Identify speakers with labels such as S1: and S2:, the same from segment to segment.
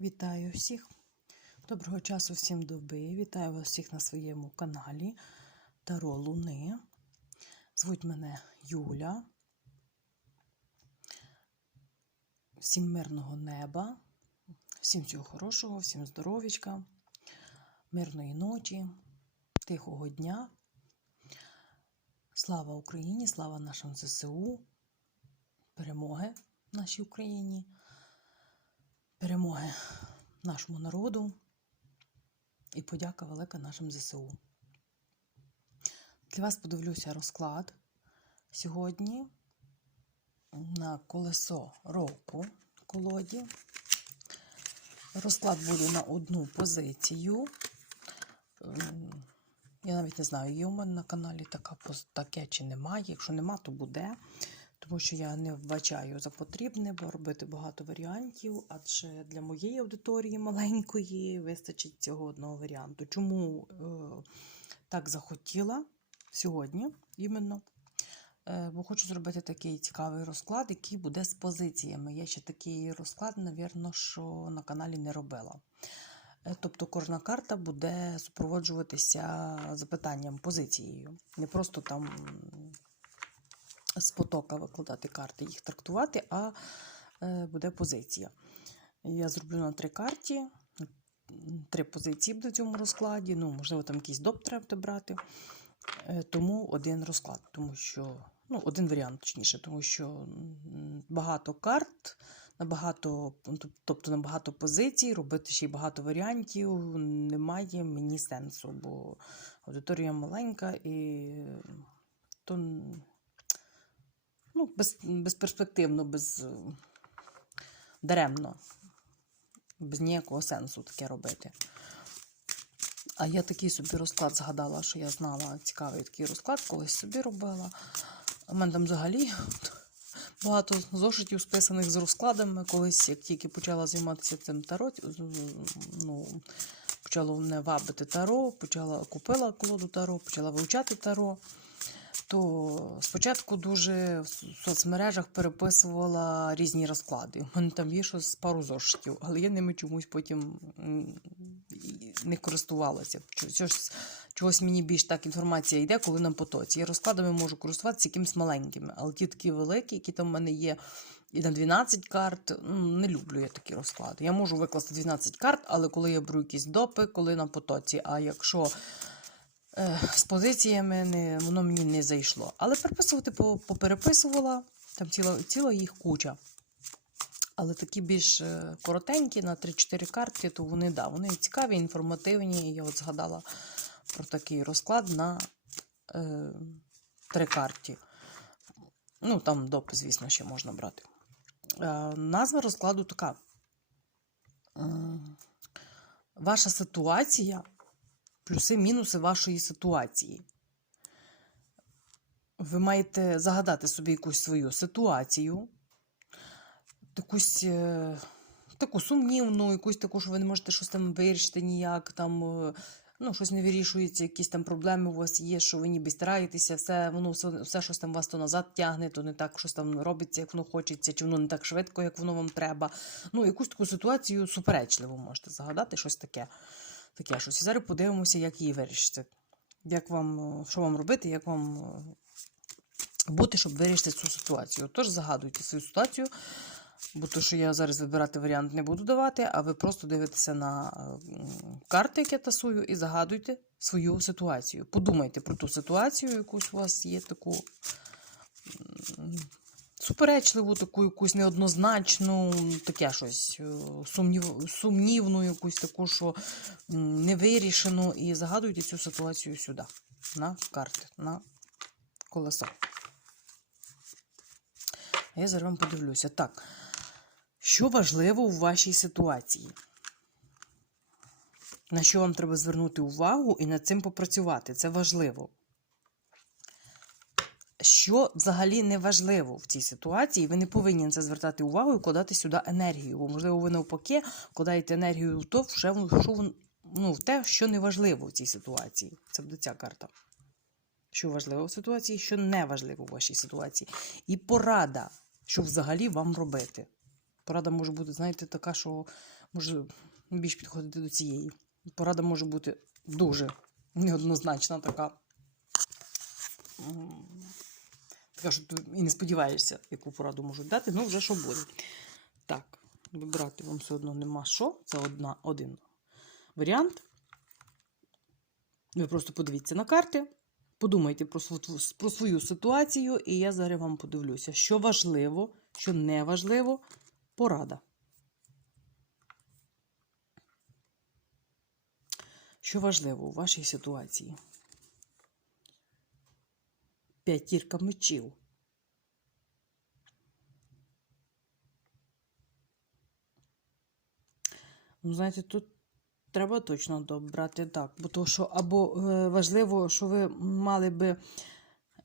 S1: Вітаю всіх. Доброго часу всім доби. Вітаю вас всіх на своєму каналі Таро Луни. Звуть мене Юля. Всім мирного неба, всім всього хорошого, всім здоров'ячка, мирної ночі, тихого дня. Слава Україні, слава нашим ЗСУ, перемоги нашій Україні перемоги нашому народу і подяка велика нашим ЗСУ. Для вас подивлюся розклад сьогодні на колесо року колоді. Розклад буде на одну позицію. Ем, Я навіть не знаю, є у мене на каналі така, таке чи немає. Якщо нема, то буде тому що я не вбачаю за потрібне, бо робити багато варіантів, адже для моєї аудиторії маленької вистачить цього одного варіанту. Чому е, так захотіла сьогодні іменно? Е, бо хочу зробити такий цікавий розклад, який буде з позиціями. Я ще такий розклад, навірно, що на каналі не робила. Е, Тобто кожна карта буде супроводжуватися запитанням, позицією. Не просто там з потока викладати карти, їх трактувати, а е, буде позиція. Я зроблю на три карті, три позиції буде в цьому розкладі. Ну, можливо, там якийсь доп треба буде брати. Е, Тому один розклад, тому що, ну, один варіант, точніше, тому що багато карт, набагато, тобто на багато позицій, робити ще й багато варіантів немає мені сенсу, бо аудиторія маленька і то н- ну, без, безперспективно, без е, даремно, без ніякого сенсу таке робити. А я такий собі розклад згадала, що я знала цікавий такий розклад, колись собі робила. У мене там взагалі багато зошитів списаних з розкладами. Колись, як тільки почала займатися цим таро, ну, почало мене вабити таро, почала купила колоду таро, почала вивчати таро. То спочатку дуже в соцмережах переписувала різні розклади. У мене там є щось пару зошитів, але я ними чомусь потім не користувалася. Чогось, мені більш так інформація йде, коли на потоці. Я розкладами можу користуватися якимись маленькими, але ті такі великі, які там в мене є. І на 12 карт не люблю я такі розклади. Я можу викласти 12 карт, але коли я беру якісь допи, коли на потоці. А якщо з позиціями не, воно мені не зайшло. Але переписувати попереписувала, там ціла, ціла їх куча. Але такі більш е, коротенькі на 3-4 картки, то вони, да, вони цікаві, інформативні. Я от згадала про такий розклад на е, карті. Ну, там допис, звісно, ще можна брати. Е, назва розкладу така. М, Ваша ситуація плюси-мінуси вашої ситуації. Ви маєте загадати собі якусь свою ситуацію, якусь е, таку сумнівну, якусь таку, що ви не можете щось там вирішити ніяк, там, е, ну, щось не вирішується, якісь там проблеми у вас є, що ви ніби стараєтеся, все, воно все, все щось там вас то назад тягне, то не так щось там робиться, як воно хочеться, чи воно не так швидко, як воно вам треба. Ну, якусь таку ситуацію суперечливу можете загадати, щось таке. Таке щось. І зараз подивимося, як її вирішити. Як вам, е, що вам робити, як вам е, бути, щоб вирішити цю ситуацію. Тож загадуйте свою ситуацію, бо то, що я зараз вибирати варіант не буду давати, а ви просто дивитеся на е, карти, які я тасую, і загадуйте свою ситуацію. Подумайте про ту ситуацію, якусь у вас є таку суперечливу, таку якусь неоднозначну, таке щось е, сумнів, сумнівну, якусь таку, що невирішену, і загадуйте цю ситуацію сюди, на карти, на колесо. Я зараз вам подивлюся. Так, що важливо у вашій ситуації? На що вам треба звернути увагу і над цим попрацювати? Це важливо. Що взагалі не важливо в цій ситуації, ви не повинні на це звертати увагу і вкладати сюди енергію. Бо, можливо, ви навпаки вкладаєте енергію в то, що, що ну, в те, що не важливо в цій ситуації. Це буде ця карта. Що важливо в ситуації, що не важливо в вашій ситуації. І порада, що взагалі вам робити. Порада може бути, знаєте, така, що може більш підходити до цієї. Порада може бути дуже неоднозначна, така. Така, що і не сподіваєшся, яку пораду можуть дати, ну вже що буде. Так, вибирати вам все одно нема що. Це одна, один варіант. Ви просто подивіться на карти, подумайте про, про свою ситуацію, і я зараз вам подивлюся, що важливо, що не важливо, порада. Що важливо у вашій ситуації? П'ятірка мечів. Ну, знаєте, тут треба точно добрати так. Бо то, що або е, важливо, що ви мали би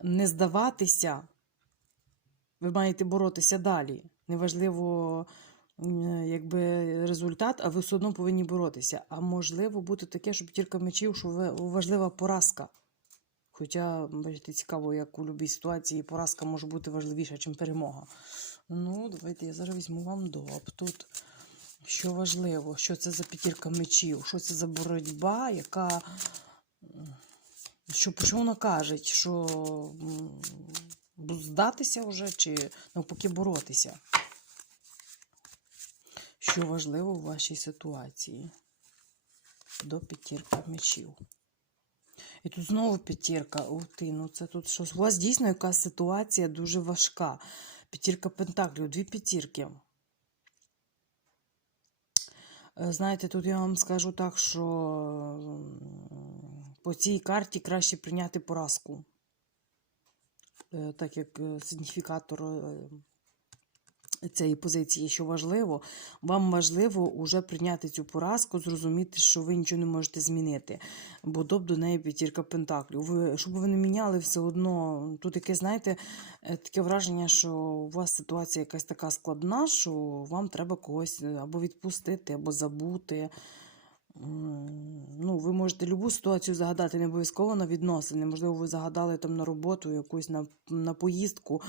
S1: не здаватися, ви маєте боротися далі. Неважливо, м, якби результат, а ви все одно повинні боротися. А можливо бути таке, що п'ятірка мечів, що важлива поразка. Хоча, бачите, цікаво, як у будь-якій ситуації поразка може бути важливіша, ніж перемога. Ну, давайте я зараз візьму вам доп. Тут що важливо, що це за п'ятірка мечів, що це за боротьба, яка. Що, що вона каже, що здатися вже, чи навпаки боротися? Що важливо в вашій ситуації? До п'ятірка мечів. І тут знову п'ятірка. Ух ти, ну це тут щось. У вас дійсно якась ситуація дуже важка. П'ятірка пентаклів, дві п'ятірки. Е, Знаєте, тут я вам скажу так, що по цій карті краще прийняти поразку. Е, Так як е, сигніфікатор цієї позиції, що важливо, вам важливо вже прийняти цю поразку, зрозуміти, що ви нічого не можете змінити. Бо доб до неї п'ятірка пентаклів. Ви, щоб ви не міняли все одно, тут таке, знаєте, е, таке враження, що у вас ситуація якась така складна, що вам треба когось е, або відпустити, або забути. Ну, ви можете любу ситуацію загадати, не обов'язково на відносини. Можливо, ви загадали там на роботу, якусь на, на поїздку.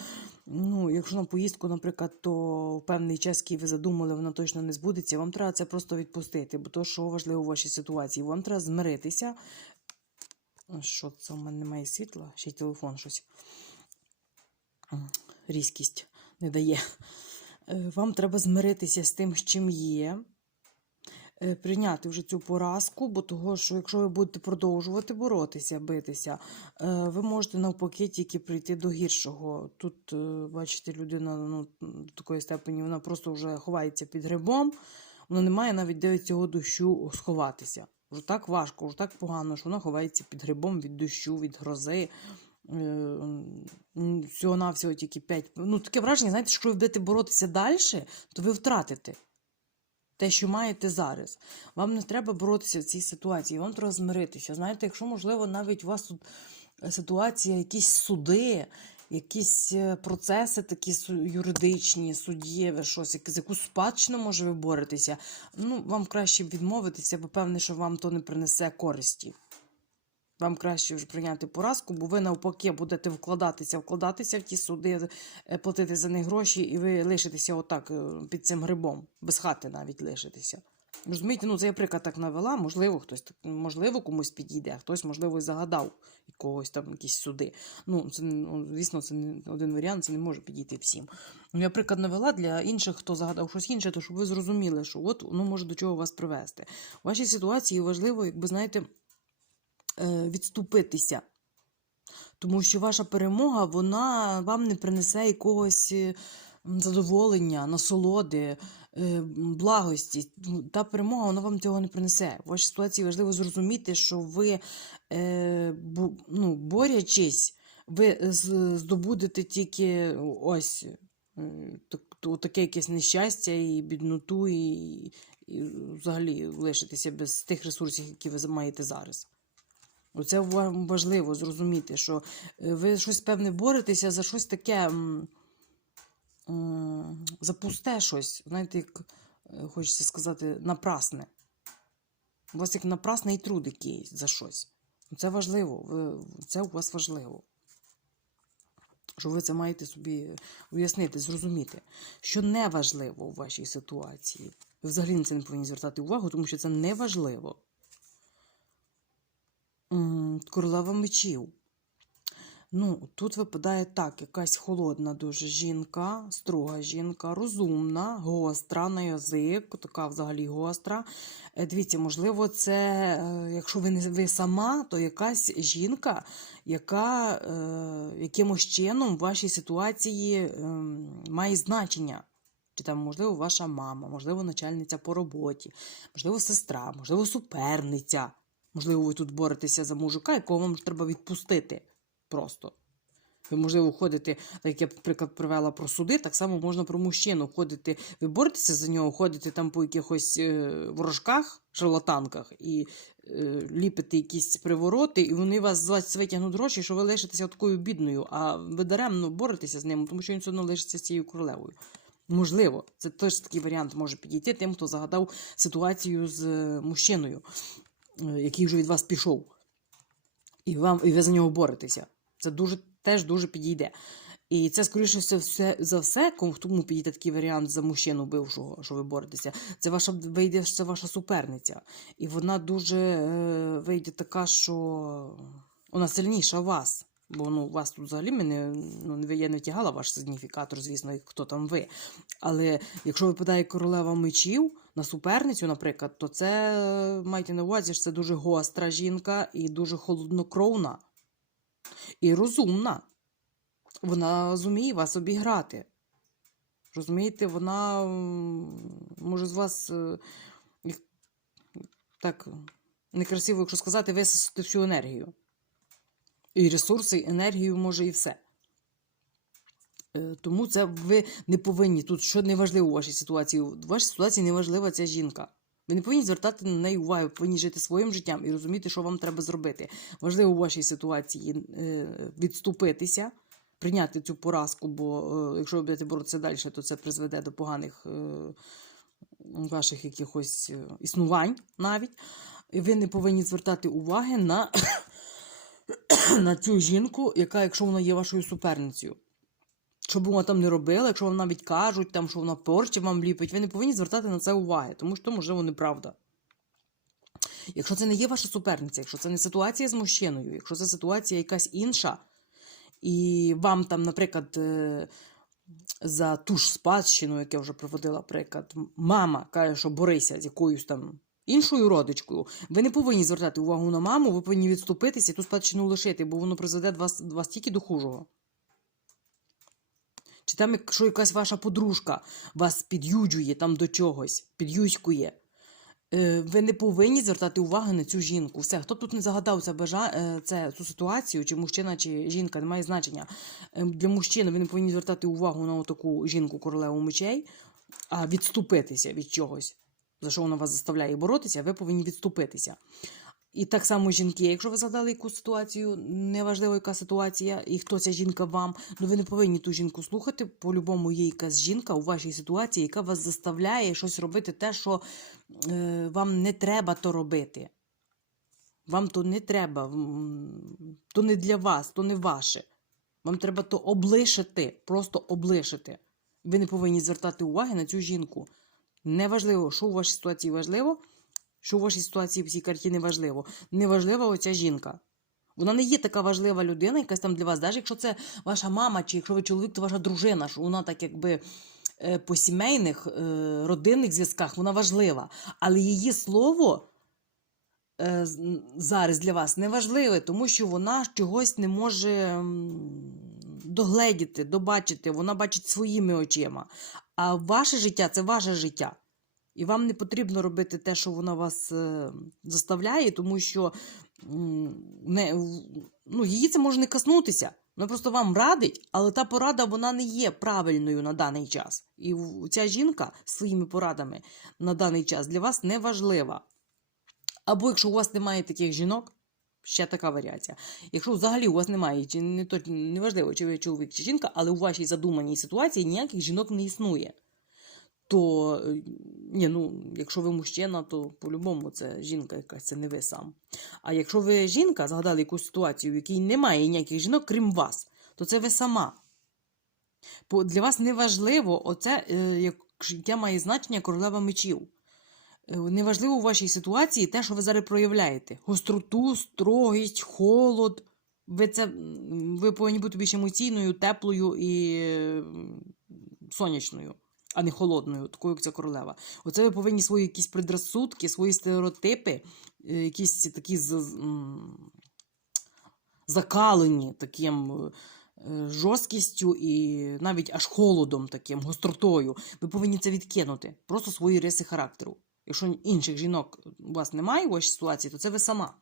S1: Ну, якщо на поїздку, наприклад, то в певний час, який ви задумали, вона точно не збудеться. Вам треба це просто відпустити, бо то, що важливо у вашій ситуації, вам треба змиритися. Що це? У мене немає світла, ще й телефон щось. Різкість не дає. Е, Вам треба змиритися з тим, з чим є. Е, Прийняти вже цю поразку, бо того, що якщо ви будете продовжувати боротися, битися, е, ви можете навпаки тільки прийти до гіршого. Тут, е, бачите, людина ну, до такої степені вона просто вже ховається під грибом, вона не має навіть де від цього дощу сховатися. Вже так важко, вже так погано, що вона ховається під грибом від дощу, від грози. Всього-навсього тільки 5. Ну, таке враження, знаєте, що ви будете боротися далі, то ви втратите те, що маєте зараз. Вам не треба боротися в цій ситуації, вам треба змиритися. Знаєте, якщо, можливо, навіть у вас тут е, ситуація, якісь суди, якісь е, процеси такі юридичні, суддєві, щось, з яку спадщину, може, ви боретеся, ну, вам краще відмовитися, бо певне, що вам то не принесе користі. Вам краще вже прийняти поразку, бо ви навпаки будете вкладатися, вкладатися в ті суди, е, платити за них гроші, і ви лишитеся отак е, під цим грибом, без хати навіть лишитеся. Розумієте, ну це я приклад так навела, можливо, хтось так- можливо комусь підійде, а хтось, можливо, загадав якогось там якісь суди. Ну, це ну, звісно, це не один варіант, це не може підійти всім. Ну, я приклад навела для інших, хто загадав щось інше, то щоб ви зрозуміли, що от воно може до чого вас привести. У вашій ситуації важливо, якби знаєте відступитися. Тому що ваша перемога вона вам не принесе якогось е, задоволення, насолоди, е, благості. Ну, Та перемога вона вам цього не принесе. В вашій ситуації важливо зрозуміти, що ви, е, ну, борячись, ви здобудете тільки ось е, таке якесь нещастя і бідноту, і, і взагалі лишитеся без тих ресурсів, які ви маєте зараз. Оце вам важливо зрозуміти, що е, ви щось певне боретеся за щось таке за пусте щось, знаєте, як е, хочеться сказати, напрасне. У вас як напрасний труд якийсь за щось. Це важливо, це у вас важливо. Що ви це маєте собі уяснити, зрозуміти, що не важливо у вашій ситуації. Ви взагалі на це не повинні звертати увагу, тому що це не важливо. Королева мечів. Ну, тут випадає так, якась холодна дуже жінка, строга жінка, розумна, гостра на язик, така взагалі гостра. Е, Дивіться, можливо, це, е, якщо ви не ви сама, то якась жінка, яка е, якимось чином в вашій ситуації е, має значення. Чи там, можливо, ваша мама, можливо, начальниця по роботі, можливо, сестра, можливо, суперниця. Можливо, ви тут боретеся за мужика, якого вам треба відпустити. Просто. Ви, можливо, ходите, як я, наприклад, привела про суди, так само можна про мужчину ходити. Ви боретеся за нього, ходите там по якихось е, ворожках, шарлатанках і е, ліпите якісь привороти, і вони вас з вас витягнуть гроші, що ви лишитеся такою бідною, а ви даремно боретеся з ним, тому що він все одно лишиться з цією королевою. Можливо, це теж такий варіант може підійти тим, хто загадав ситуацію з е, мужчиною, який вже від вас пішов. І, вам, і ви за нього боретеся. Це дуже, теж дуже підійде. І це, скоріше все, за все, тому підійде такий варіант за мужчину бившого, що ви боретеся. Це ваша вийде, це ваша суперниця. І вона дуже е, вийде така, що вона сильніша вас. Бо ну, у вас тут взагалі мене, ну, я не втягала ваш сигніфікатор, звісно, і хто там ви. Але якщо випадає королева мечів на суперницю, наприклад, то це е, майте на увазі, що це дуже гостра жінка і дуже холоднокровна і розумна. Вона зуміє вас обіграти. Розумієте, вона може з вас е, так некрасиво, якщо сказати, висосати всю енергію. І ресурси, і енергію може і все. Е, Тому це ви не повинні тут, що не важливо у вашій ситуації. У вашій ситуації не важлива ця жінка. Ви не повинні звертати на неї увагу, ви повинні жити своїм життям і розуміти, що вам треба зробити. Важливо у вашій ситуації е, відступитися, прийняти цю поразку, бо е, якщо ви будете боротися далі, то це призведе до поганих ваших якихось існувань навіть. І ви не повинні звертати уваги на, на цю жінку, яка, якщо вона є вашою суперницею. Що б вона там не робила, якщо вам навіть кажуть, там, що вона порче вам ліпить, ви не повинні звертати на це уваги, тому що, то, можливо, неправда. Якщо це не є ваша суперниця, якщо це не ситуація з мужчиною, якщо це ситуація якась інша, і вам там, наприклад, е, за ту ж спадщину, як я вже проводила приклад, мама каже, що борися з якоюсь там іншою родичкою, ви не повинні звертати увагу на маму, ви повинні відступитися і ту спадщину лишити, бо воно призведе вас, вас тільки до хужого. Чи там, якщо якась ваша подружка вас під'юджує там до чогось, під'юськує, е, ви не повинні звертати увагу на цю жінку. Все, хто б тут не загадав це, е, це, цю ситуацію, чи мужчина, чи жінка, не має значення. Е, Для мужчини ви не повинні звертати увагу на таку жінку королеву мечей, а відступитися від чогось, за що вона вас заставляє боротися, ви повинні відступитися. І так само жінки, якщо ви згадали якусь ситуацію, неважливо, яка ситуація, і хто ця жінка вам, ну ви не повинні ту жінку слухати. По-любому є якась жінка у вашій ситуації, яка вас заставляє щось робити, те, що е, вам не треба то робити. Вам то не треба, то не для вас, то не ваше. Вам треба то облишити, просто облишити. Ви не повинні звертати уваги на цю жінку. Неважливо, що у вашій ситуації важливо, що у вашій ситуації в цій карті не важливо. Неважлива оця жінка. Вона не є така важлива людина, якась там для вас, навіть якщо це ваша мама, чи якщо ви чоловік, то ваша дружина, що вона так якби е, по сімейних е, родинних зв'язках вона важлива. Але її слово е, зараз для вас не важливе, тому що вона чогось не може догледіти, добачити, вона бачить своїми очима. А ваше життя це ваше життя. І вам не потрібно робити те, що вона вас е, заставляє, тому що не, ну, її це може не коснутися. Вона просто вам радить, але та порада вона не є правильною на даний час. І ця жінка своїми порадами на даний час для вас не важлива. Або якщо у вас немає таких жінок, ще така варіація. Якщо взагалі у вас немає, чи не то не важливо, чи ви чоловік чи жінка, але у вашій задуманій ситуації ніяких жінок не існує. То е, ні, ну, якщо ви мужчина, то по-любому це жінка якась, це не ви сам. А якщо ви жінка, згадали якусь ситуацію, в якій немає ніяких жінок, крім вас, то це ви сама. По- Для вас не важливо, оце, е, як- яке має значення королева мечів. Неважливо у вашій ситуації те, що ви зараз проявляєте: гостроту, строгість, холод. Ви, це, ви повинні бути більш емоційною, теплою і сонячною, а не холодною, такою, як ця королева. Оце ви повинні свої якісь предрассудки, свої стереотипи, е, якісь такі закалені таким е, жорсткістю і навіть аж холодом, таким, гостротою. Ви повинні це відкинути. Просто свої риси характеру. Якщо інших жінок у вас немає у вашій ситуації, то це ви сама.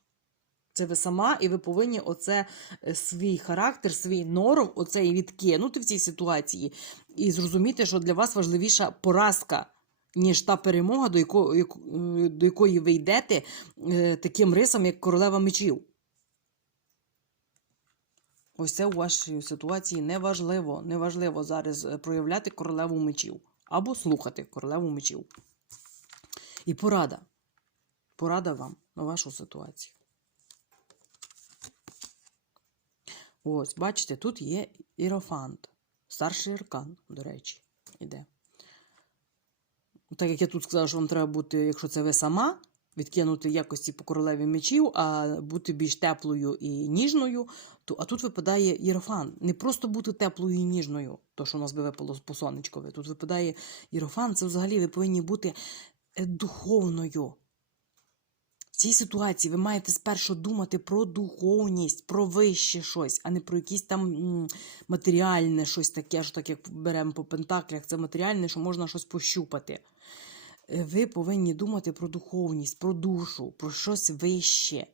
S1: Це ви сама, і ви повинні оце е, свій характер, свій норов, оце і відкинути в цій ситуації, і зрозуміти, що для вас важливіша поразка, ніж та перемога, до якої, е, до якої ви йдете е, таким рисом, як королева мечів. Ось це у вашій ситуації неважливо. Неважливо зараз проявляти королеву мечів або слухати королеву мечів. І порада. Порада вам на вашу ситуацію. Ось, бачите, тут є іерофант. Старший аркан, до речі, іде. Так як я тут сказала, що вам треба бути, якщо це ви сама, відкинути якості по королеві мечів, а бути більш теплою і ніжною, то, а тут випадає іерофант. Не просто бути теплою і ніжною, то, що у нас би випало по сонечкові. Тут випадає іерофант, це взагалі ви повинні бути духовною. В цій ситуації ви маєте спершу думати про духовність, про вище щось, а не про якісь там матеріальне щось таке, що так як беремо по пентаклях, це матеріальне, що можна щось пощупати. Е, Ви повинні думати про духовність, про душу, про щось вище.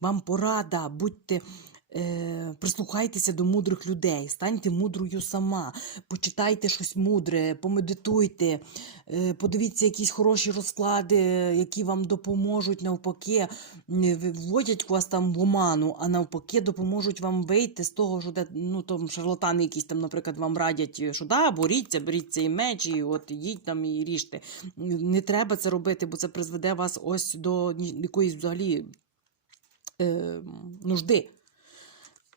S1: Вам порада, будьте, е, прислухайтеся до мудрих людей, станьте мудрою сама, почитайте щось мудре, помедитуйте, е, подивіться якісь хороші розклади, які вам допоможуть навпаки, в- вводять вас там в оману, а навпаки допоможуть вам вийти з того, що де, ну, там шарлатани якісь там, наприклад, вам радять, що да, боріться, беріть цей меч, і от їдь там і ріжте. Не треба це робити, бо це призведе вас ось до якоїсь взагалі е, нужди.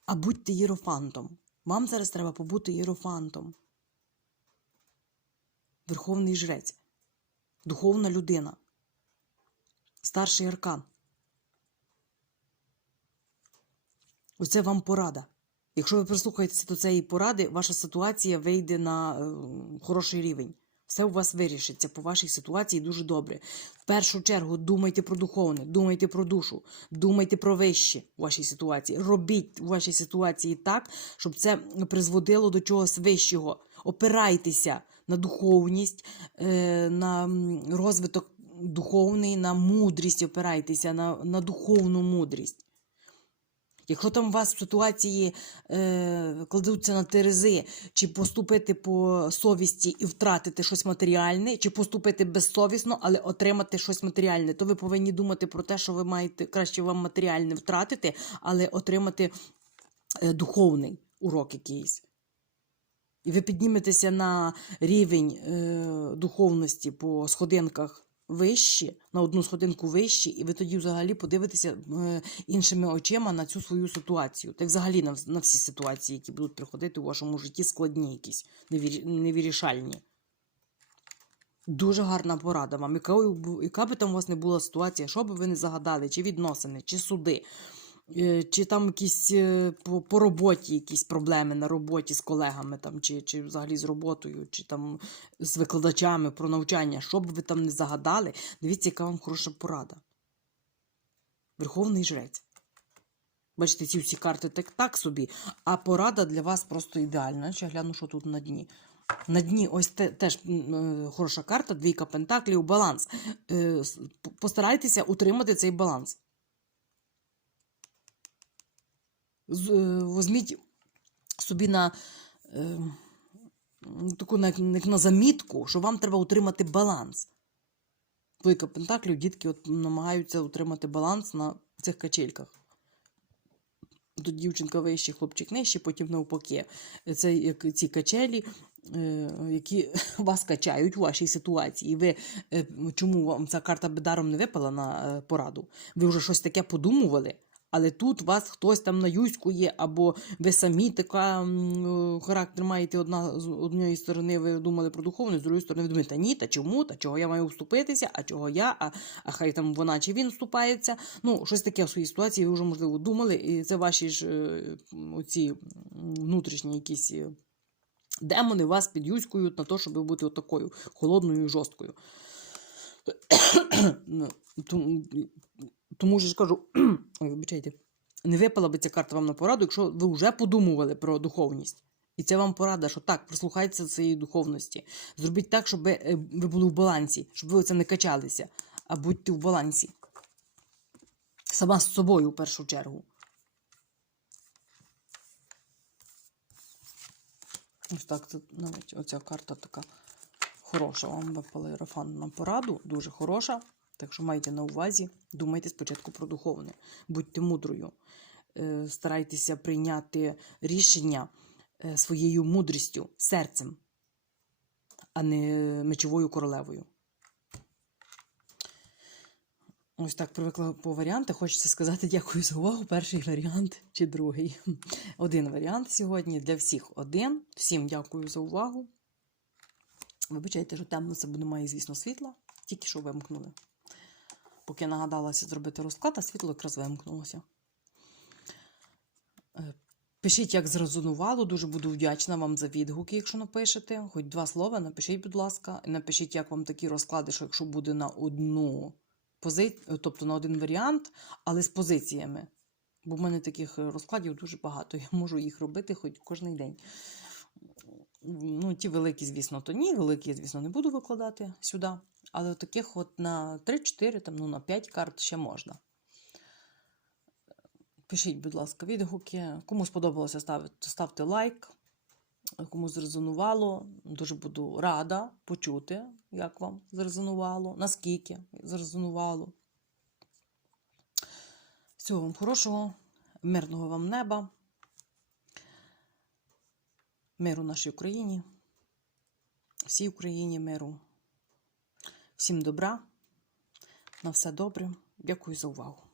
S1: А будьте єрофантом. Вам зараз треба побути єрофантом. Верховний жрець, духовна людина, старший аркан. Оце вам порада. Якщо ви прислухаєтеся до цієї поради, ваша ситуація вийде на е, хороший рівень. Все у вас вирішиться по вашій ситуації дуже добре. В першу чергу думайте про духовне, думайте про душу, думайте про вище у вашій ситуації. Робіть у вашій ситуації так, щоб це призводило до чогось вищого. Опирайтеся на духовність, е, на розвиток духовний, на мудрість опирайтеся, на, на духовну мудрість. Якщо там у вас в ситуації е, кладуться на терези, чи поступити по совісті і втратити щось матеріальне, чи поступити безсовісно, але отримати щось матеріальне, то ви повинні думати про те, що ви маєте краще вам матеріальне втратити, але отримати е, духовний урок якийсь. І ви підніметеся на рівень е, духовності по сходинках вище, на одну сходинку вищі, і ви тоді взагалі подивитеся е, іншими очима на цю свою ситуацію. Так взагалі на, на всі ситуації, які будуть приходити у вашому житті, складні якісь, невірішальні. Дуже гарна порада вам. Яка, яка би там у вас не була ситуація, що би ви не загадали, чи відносини, чи суди, чи там якісь е, по, по роботі якісь проблеми на роботі з колегами, там, чи, чи взагалі з роботою, чи там з викладачами про навчання, що б ви там не загадали, дивіться, яка вам хороша порада. Верховний жрець. Бачите, ці всі карти так, так собі, а порада для вас просто ідеальна. Ще гляну, що тут на дні. На дні ось те, теж е, хороша карта, двійка пентаклів, баланс. Е, постарайтеся утримати цей баланс. З- е, Возьміть собі на е, таку на, на замітку, що вам треба утримати баланс. Двойка пентаклів, дітки от намагаються утримати баланс на цих качельках. Тут дівчинка вище, хлопчик нижче, потім навпаки. Це як ці качелі, е, які вас качають у вашій ситуації. І ви е, чому вам ця карта бедаром не випала на е, пораду? Ви вже щось таке подумували, Але тут вас хтось там наюськує, або ви самі така м, характер маєте одна з однієї сторони, ви думали про духовність, з другої сторони, ви думаєте, ні, та чому, та чого я маю вступитися, а чого я, а, а хай там вона чи він вступається. Ну, щось таке в своїй ситуації ви вже, можливо, думали, і це ваші ж е, оці внутрішні якісь. е, Демони вас підюзькують на те, щоб бути отакою холодною і жорсткою. Тому, тому ж кажу, ой, вибачайте, не випала би ця карта вам на пораду, якщо ви вже подумували про духовність. І це вам порада, що так, прислухайтеся до цієї духовності. Зробіть так, щоб ви, е, ви були в балансі, щоб ви це не качалися, а будьте в балансі. Сама з собою в першу чергу. Ось так, це навіть оця карта така хороша. Вам випала Єрофан на пораду, дуже хороша. Так що майте на увазі, думайте спочатку про духовне. Будьте мудрою. Е, Старайтеся прийняти рішення е, своєю мудрістю, серцем, а не мечовою королевою. Ось так привикла по варіанти. Хочеться сказати дякую за увагу. Перший варіант чи другий. Один варіант сьогодні для всіх один. Всім дякую за увагу. Вибачайте, що темно це, бо немає, звісно, світла. Тільки що вимкнули. Поки нагадалася зробити розклад, а світло якраз вимкнулося. Е, Пишіть, як зрезонувало. Дуже буду вдячна вам за відгуки, якщо напишете. Хоч два слова, напишіть, будь ласка. Напишіть, як вам такі розклади, що якщо буде на одну позицію, тобто на один варіант, але з позиціями. Бо в мене таких е, розкладів дуже багато. Я можу їх робити хоч кожен день. Ну, ті великі, звісно, то ні. Великі, звісно, не буду викладати сюди. Але таких от на 3-4, там, ну, на 5 карт ще можна. Пишіть, будь ласка, відгуки. Кому сподобалося, ставте, ставте лайк. Кому зрезонувало, дуже буду рада почути, як вам зрезонувало, наскільки зрезонувало. Всього вам хорошого, мирного вам неба, миру нашій Україні, всій Україні миру, всім добра, на все добре. Дякую за увагу.